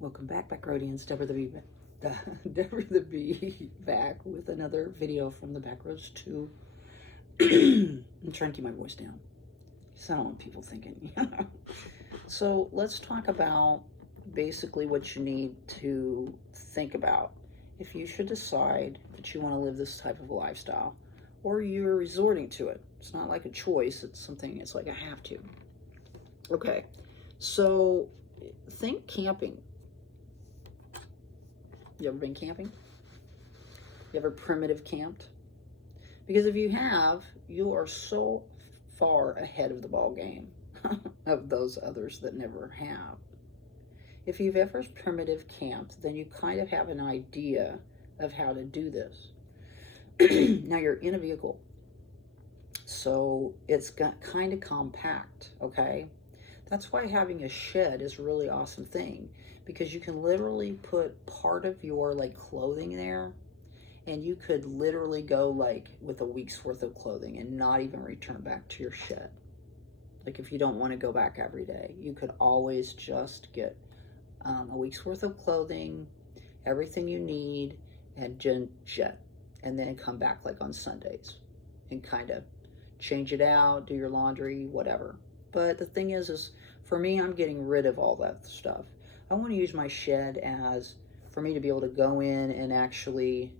Welcome back, Backroadians. Deborah the Bee back with another video from the Backroads 2. I'm trying to keep my voice down, because I don't want people thinking. So let's talk about basically what you need to think about if you should decide that you want to live this type of a lifestyle, or you're resorting to it. It's not like a choice, it's something, it's like I have to. Okay, so think camping. You ever been camping? You ever primitive camped? Because if you have, you are so far ahead of the ball game of those others that never have. If you've ever primitive camped, then you kind of have an idea of how to do this. Now you're in a vehicle, so it's got kind of compact, okay? That's why having a shed is a really awesome thing, because you can literally put part of your like clothing there, and you could literally go like with a week's worth of clothing and not even return back to your shed. Like if you don't want to go back every day, you could always just get a week's worth of clothing, everything you need, and jet, and then come back like on Sundays and kind of change it out, do your laundry, whatever. But the thing is for me, I'm getting rid of all that stuff. I want to use my shed as for me to be able to go in and actually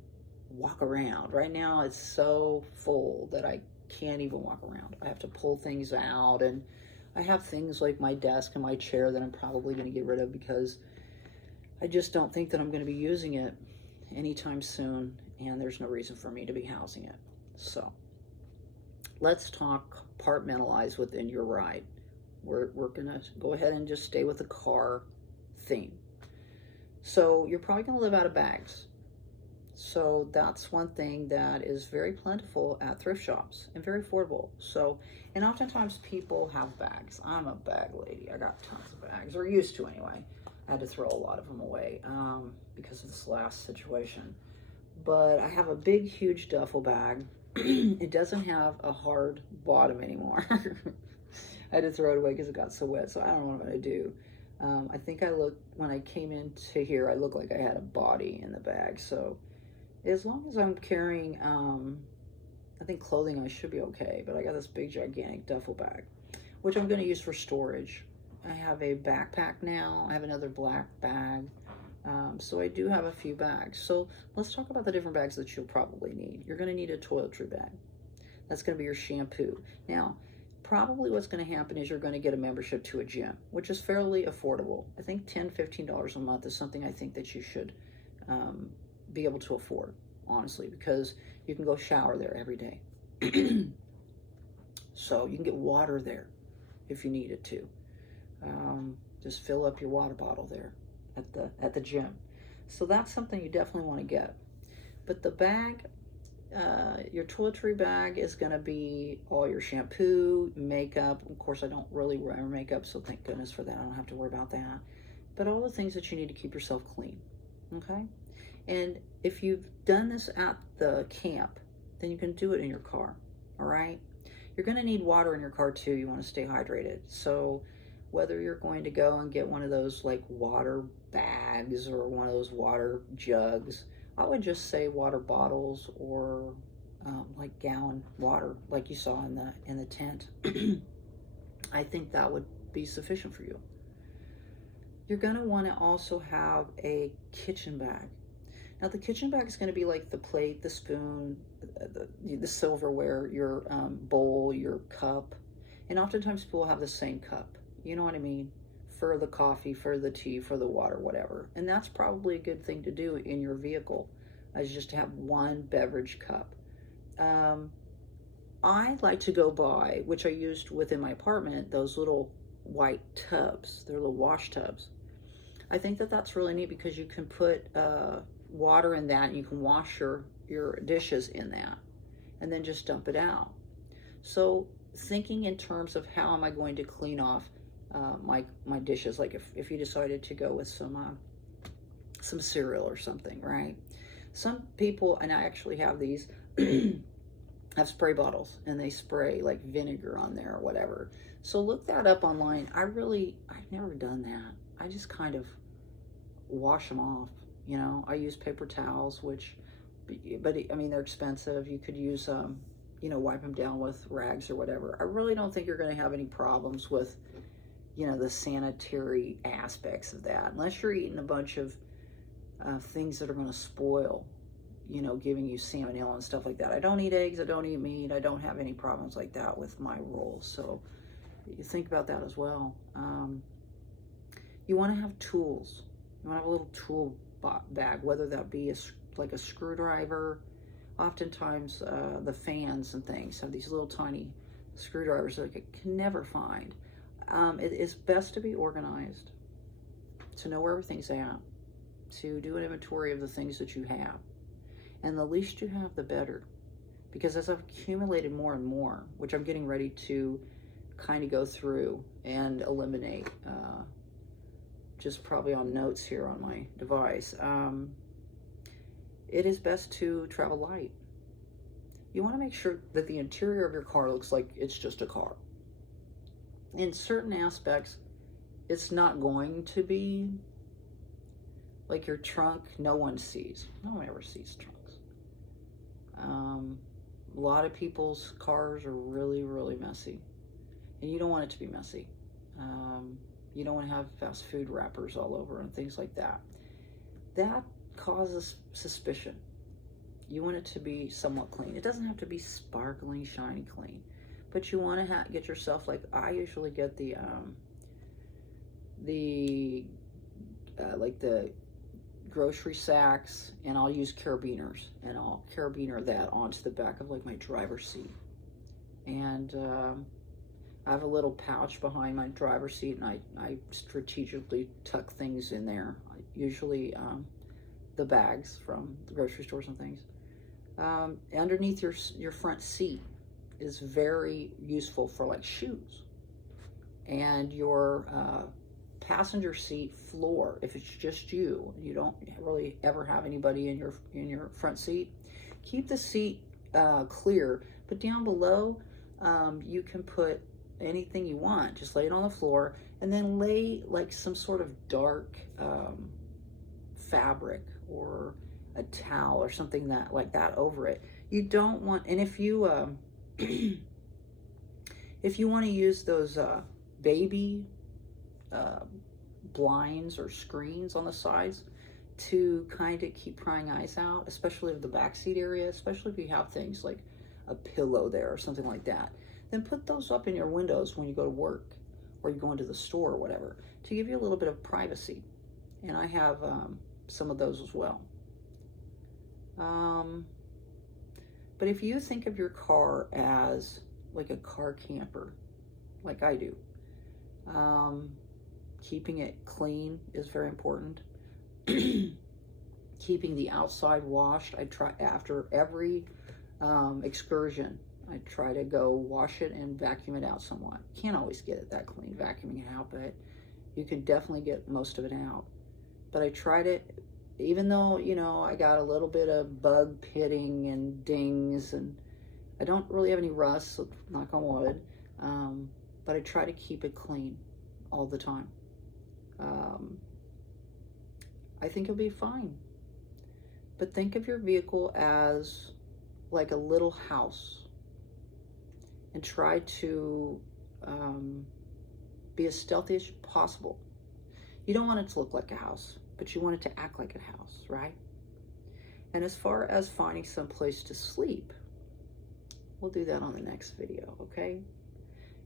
walk around. Right now it's so full that I can't even walk around. I have to pull things out, and I have things like my desk and my chair that I'm probably going to get rid of because I just don't think that I'm going to be using it anytime soon, and there's no reason for me to be housing it. So let's talk compartmentalize within your ride. We're going to go ahead and just stay with the car theme. So you're probably going to live out of bags. So that's one thing that is very plentiful at thrift shops and very affordable. So, and oftentimes people have bags. I'm a bag lady. I got tons of bags, or used to anyway. I had to throw a lot of them away because of this last situation. But I have a big, huge duffel bag. It doesn't have a hard bottom anymore. I had to throw it away because it got so wet, so I don't know what I'm going to do. I think when I came into here, I looked like I had a body in the bag. So as long as I'm carrying, I think clothing, I should be okay. But I got this big, gigantic duffel bag, which I'm going to use for storage. I have a backpack now. I have another black bag. So I do have a few bags. So let's talk about the different bags that you'll probably need. You're going to need a toiletry bag. That's going to be your shampoo. Now, probably what's going to happen is you're going to get a membership to a gym, which is fairly affordable. I think $10, $15 a month is something I think that you should be able to afford, honestly, because you can go shower there every day. So you can get water there if you needed to. Just fill up your water bottle there at the gym. So that's something you definitely want to get. But the bag, your toiletry bag is going to be all your shampoo, makeup. Of course, I don't really wear makeup, so thank goodness for that. I don't have to worry about that. But all the things that you need to keep yourself clean, okay? And if you've done this at the camp, then you can do it in your car, all right? You're going to need water in your car too. You want to stay hydrated. So whether you're going to go and get one of those like water bags or one of those water jugs, I would just say water bottles or like gallon water, like you saw in the tent. I think that would be sufficient for you. You're going to want to also have a kitchen bag. Now the kitchen bag is going to be like the plate, the spoon, the silverware, your bowl, your cup, and oftentimes people have the same cup. You know what I mean? For the coffee, for the tea, for the water, whatever. And that's probably a good thing to do in your vehicle, is just to have one beverage cup. I like to go buy, which I used within my apartment, those little white tubs. They're little wash tubs. I think that that's really neat because you can put water in that and you can wash your dishes in that and then just dump it out. So thinking in terms of how am I going to clean off my dishes, like if you decided to go with some cereal or something, right? Some people, and I actually have these, have spray bottles and they spray like vinegar on there or whatever. So look that up online. I've never done that. I just kind of wash them off. You know, I use paper towels, but I mean, they're expensive. You could use, you know, wipe them down with rags or whatever. I really don't think you're going to have any problems with, you know, the sanitary aspects of that, unless you're eating a bunch of things that are going to spoil, you know, giving you salmonella and stuff like that. I don't eat eggs. I don't eat meat. I don't have any problems like that with my rolls. So you think about that as well. You want to have tools. You want to have a little tool bag, whether that be like a screwdriver. Oftentimes the fans and things have these little tiny screwdrivers that I can never find. It is best to be organized, to know where everything's at, to do an inventory of the things that you have. And the least you have, the better. Because as I've accumulated more and more, which I'm getting ready to kind of go through and eliminate, just probably on notes here on my device, it is best to travel light. You want to make sure that the interior of your car looks like it's just a car. In certain aspects, it's not going to be. Like your trunk, no one sees. No one ever sees trunks. A lot of people's cars are really, really messy. And you don't want it to be messy. You don't want to have fast food wrappers all over and things like that. That causes suspicion. You want it to be somewhat clean. It doesn't have to be sparkling, shiny clean. But you want to get yourself, like I usually get the grocery sacks, and I'll use carabiners, and I'll carabiner that onto the back of like my driver's seat. And I have a little pouch behind my driver's seat, and I strategically tuck things in there. Usually the bags from the grocery stores and things. Underneath your front seat is very useful for like shoes. And your passenger seat floor, if it's just you, and you don't really ever have anybody in your front seat, keep the seat clear. But down below, you can put anything you want. Just lay it on the floor, and then lay like some sort of dark fabric or a towel or something like that over it. You don't want, and if you if you want to use those baby blinds or screens on the sides to kind of keep prying eyes out, especially of the backseat area, especially if you have things like a pillow there or something like that, then put those up in your windows when you go to work or you go into the store or whatever, to give you a little bit of privacy. And I have some of those as well. But if you think of your car as like a car camper, like I do, keeping it clean is very important. Keeping the outside washed. I try after every excursion, I try to go wash it and vacuum it out somewhat. Can't always get it that clean, vacuuming it out, but you can definitely get most of it out. But I tried it, even though, you know, I got a little bit of bug pitting and dings, and I don't really have any rust, so knock on wood, but I try to keep it clean all the time. I think it'll be fine. But think of your vehicle as like a little house, and try to be as stealthy as possible. You don't want it to look like a house, but you want it to act like a house, right? And as far as finding some place to sleep, we'll do that on the next video, okay?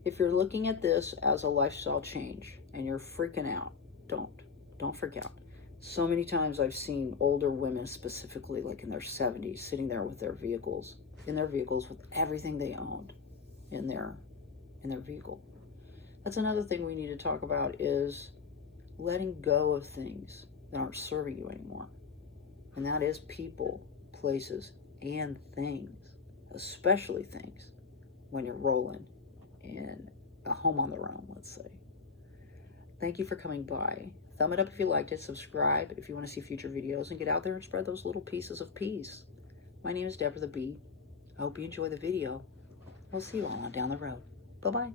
If you're looking at this as a lifestyle change and you're freaking out, don't freak out. So many times I've seen older women, specifically like in their 70s, sitting there with their vehicles, with everything they owned in their vehicle. That's another thing we need to talk about, is letting go of things that aren't serving you anymore. And that is people, places, and things, especially things when you're rolling in a home on their own, let's say. Thank you for coming by. Thumb it up if you liked it, subscribe if you want to see future videos, and get out there and spread those little pieces of peace. My name is Deborah the Bee. I hope you enjoy the video. We'll see you all on down the road. Bye-bye.